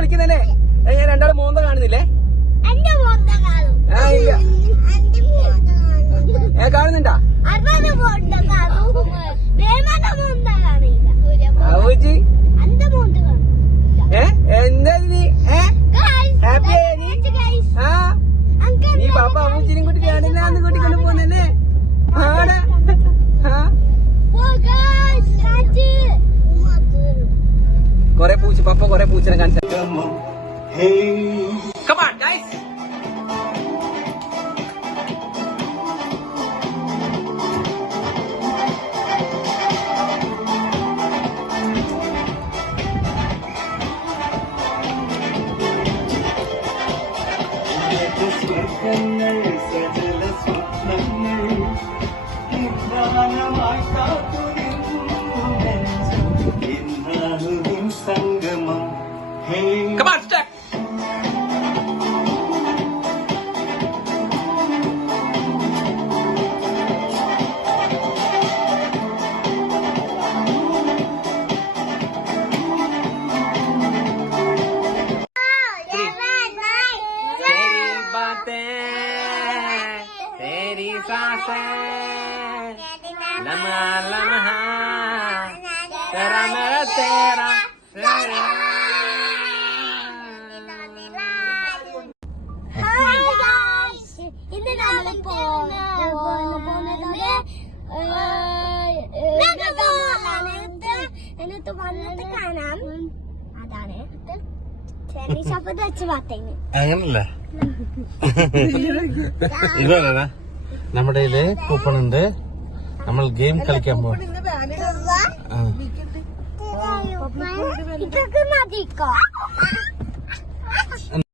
പൊളിക്കുന്നല്ലേ? ഞാൻ രണ്ടാളും മോന്ത കാണുന്നില്ലേ? കാണുന്നുണ്ടാ? എന്താ നീ ഹാപ്പി നീ പാപ്പ അമ്മൂച്ചിനും കൂട്ടി ഞാനെല്ലാം കൂട്ടിക്കൊണ്ട് പോന്നല്ലേ? ആടെ കൊറേ പൂച്ച പപ്പ കൊറേ പൂച്ചനെ കാണിച്ചു. Come on, guys. Come on, step. तेरी सांसें लम्हा लम्हा तेरा मेरा तेरा तेरा. ഇന്ന് നമ്മൾ എന്നിട്ട് വന്നിട്ട് കാണാം. അതാണ് ശബ്ദം വെച്ച് പാത്തേന് അങ്ങനല്ല. ഇതല്ല നമ്മുടെ കയ്യില് കൂപ്പൺ ഉണ്ട്. നമ്മൾ ഗെയിം കളിക്കാൻ പോകും. ഇതൊക്കെ മതിക്കോ?